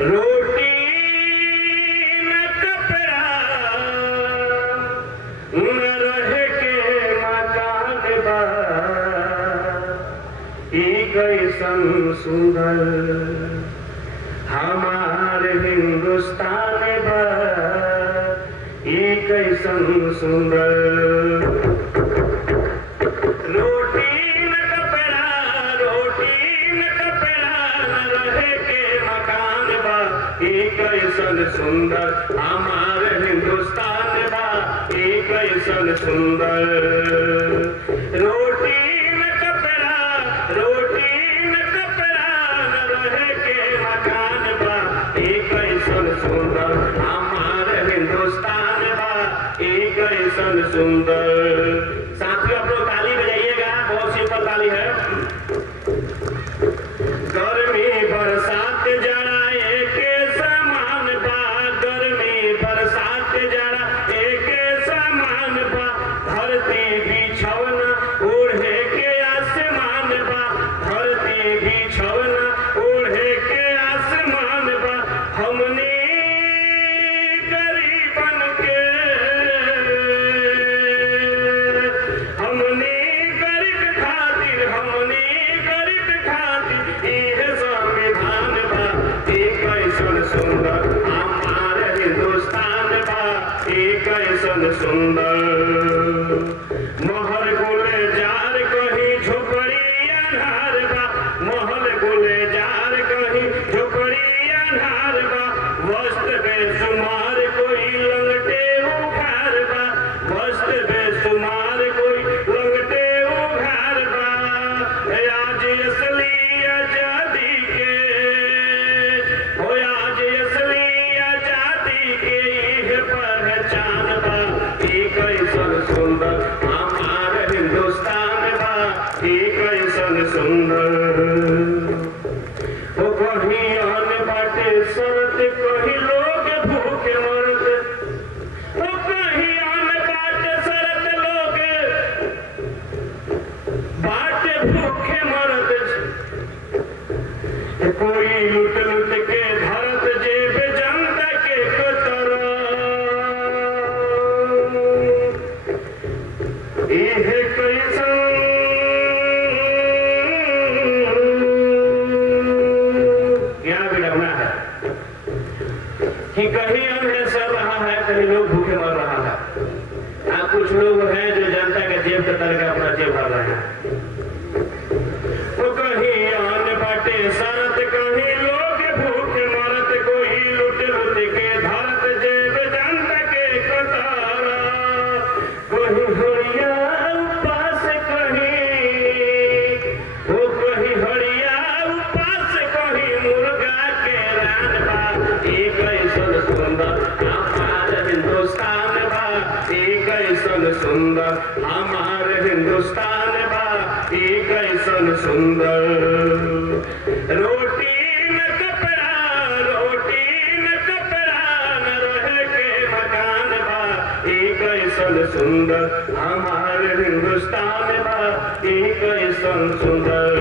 रोटी न कपड़ा न रहे के मकान बा, ई कैसन सुंदर हमार हिंदुस्तान बा, ई कैसन सुंदर। रोटी न कपड़ा न रहे के मकान बा, ई कैसन सुंदर हमार हिंदुस्तान बा, ई कैसन सुंदर। रोटी न कपड़ा न रहे के मकान बा, ई कैसन सुंदर हमार हिंदुस्तान बा, ई कैसन सुंदर। साथियों आप लोग ताली बजाइएगा, बहुत सिंपल ताली है। गर्मी बरसात जाड़ा एक समान बा, गर्मी बरसात जाड़ा एक समान बा, धरती बिछौना ओढ़े के आसमान बा, धरती बिछौना ओढ़े के आसमान बा। हमने गरीबन के इह संविधान बा, ई कैसन सुंदर हमार हिंदुस्तान बा, ई कैसन सुंदर। महल गुलजार कहीं झोपड़ी अन्हार बा, महल गुलजार कहीं झोपड़ी अन्हार बा, वस्त्र बेसुमार कोई लंगटे उघार बा, वस्त्र बेसुमार कोई लंगटे उघार बा। आज असली आजादी के हो, आज असली आजादी के इह पहचान बा, ई कैसन सुंदर हमार हिंदुस्तान बा, ई कैसन सुंदर। हो कहीं अन्न बाटे शरत, कहीं लोग भूखे मरत, हो कहीं अन्न बाटे शरत, लोग बाटे भूखे मरत। कोई लुट लुट के धरत जेब जनता के कतरा, इह कैसन क्या विडंबना है कि कहीं अन्न सड़ रहा है, कहीं लोग भूखे मर रहा है। कुछ लोग हैं जो जनता के जेब के तल के अपना जेब भर रहे हैं। कहीं अन्न बाटे शरत, कहीं लोग भूखे मरत, कोई लुट लुट के धरत जेब जनता के कतारा। कहीं हरिया उपास कहीं हरिया उपास, कहीं मुर्गा के रान बा, ई कैसन सुंदर हमार हिंदुस्तान बा, ई कैसन सुंदर हमार हिंदुस्तान बा, ई कैसन सुंदर। रोटी न कपड़ा न रहे के मकान बा, ई कैसन सुंदर हमार हिंदुस्तान बा, ई कैसन सुंदर।